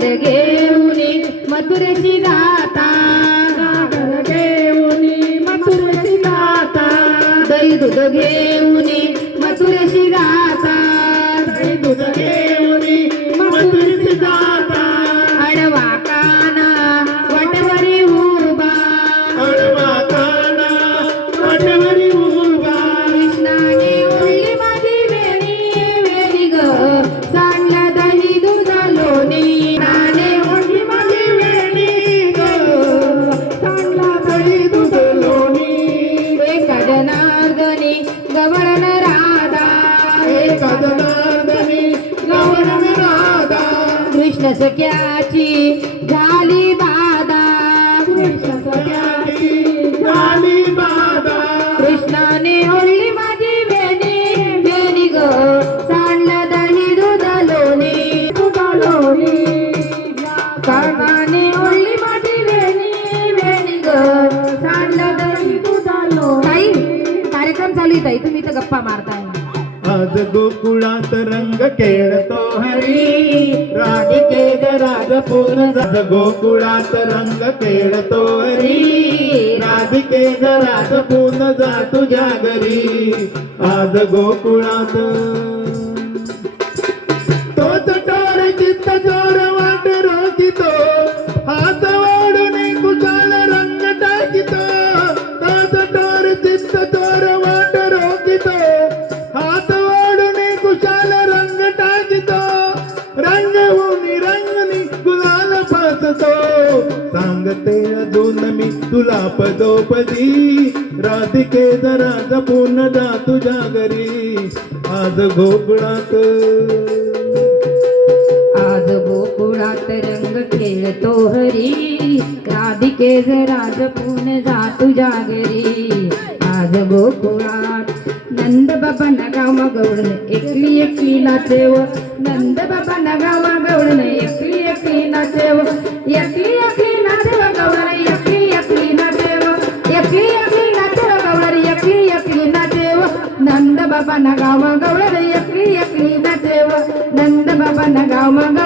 गागर घेऊन मथुरेची जाता गागर घेऊन मथुरेची जाता दही दूध घेऊन जनार्दनी गवळण राधा. एका जनार्दनी लवण राधा. कृष्ण सख्याची झाली बाधा. सगळ्याची गप्पा मारताय आज गोकुळात रंग खेळतो हरी. राधिके राज पूर्ण आज गोकुळात रंग खेळतो हरी. राधिके राज पूर्ण जा तुझ्या घरी. आज गोकुळात फासतो सांगते अजून मी तुला पदोपदी. राधिके जरा जपून जा तुझ्या घरी. आज गोकुळात. आज गोकुळात रंग खेळतो हरी. राधिके जरा जपून जा तुझ्या घरी. आज गोकुळात नंद बाबा नगाव गवळण एकली एकली नाचेव नंद बाबा नगाव गवळण एकली एकली नाचेव एकली एकली नाचेव गवळण एकली एकली नाचेव एकली एकली नाचेव गवळण एकली एकली नाचेव नंद बाबा नगावा गवळण एकली एकली नाचेव नंद बाबा नगावा गवळण एकली